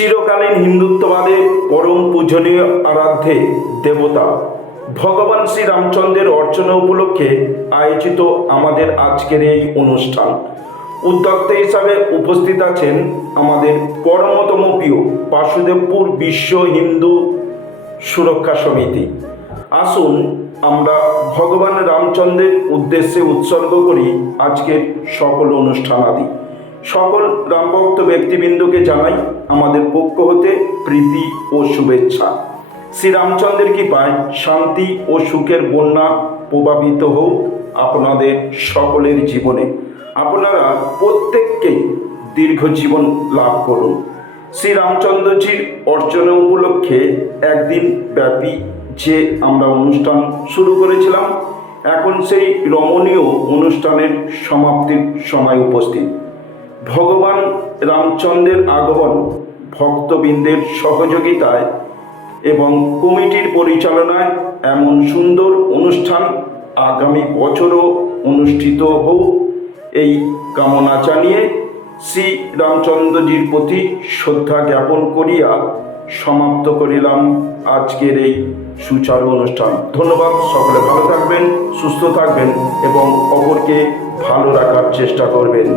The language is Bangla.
চিরকালীন হিন্দুত্ববাদের পরম পূজনীয় আরাধ্যে দেবতা ভগবান শ্রী রামচন্দ্রের অর্চনা উপলক্ষে আয়োজিত আমাদের আজকের এই অনুষ্ঠান। উদ্যোক্তা হিসাবে উপস্থিত আছেন আমাদের পরমতম প্রিয় বাসুদেবপুর বিশ্ব হিন্দু সুরক্ষা সমিতি। আসুন আমরা ভগবান রামচন্দ্রের উদ্দেশ্যে উৎসর্গ করি আজকের সকল অনুষ্ঠানাদি। সকল রামভক্ত ব্যক্তিবৃন্দকে জানাই আমাদের পক্ষ হতে প্রীতি ও শুভেচ্ছা। শ্রীরামচন্দ্রের কৃপায় শান্তি ও সুখের বন্যা প্রভাবিত হোক আপনাদের সকলের জীবনে। আপনারা প্রত্যেককেই দীর্ঘ জীবন লাভ করুন। শ্রীরামচন্দ্রজির অর্চনা উপলক্ষে একদিন ব্যাপী যে আমরা অনুষ্ঠান শুরু করেছিলাম, এখন সেই রমণীয় অনুষ্ঠানের সমাপ্তির সময় উপস্থিত। ভগবান রামচন্দ্রের আগমন ভক্তবৃন্দের সহযোগিতায় এবং কমিটির পরিচালনায় এমন সুন্দর অনুষ্ঠান আগামী বছরও অনুষ্ঠিত হোক এই কামনা জানিয়ে শ্রী রামচন্দ্রজির প্রতি শ্রদ্ধা জ্ঞাপন করিয়া সমাপ্ত করিলাম আজকের এই সুচারু অনুষ্ঠান। ধন্যবাদ। সকলে ভালো থাকবেন, সুস্থ থাকবেন এবং অপরকে ভালো রাখার চেষ্টা করবেন।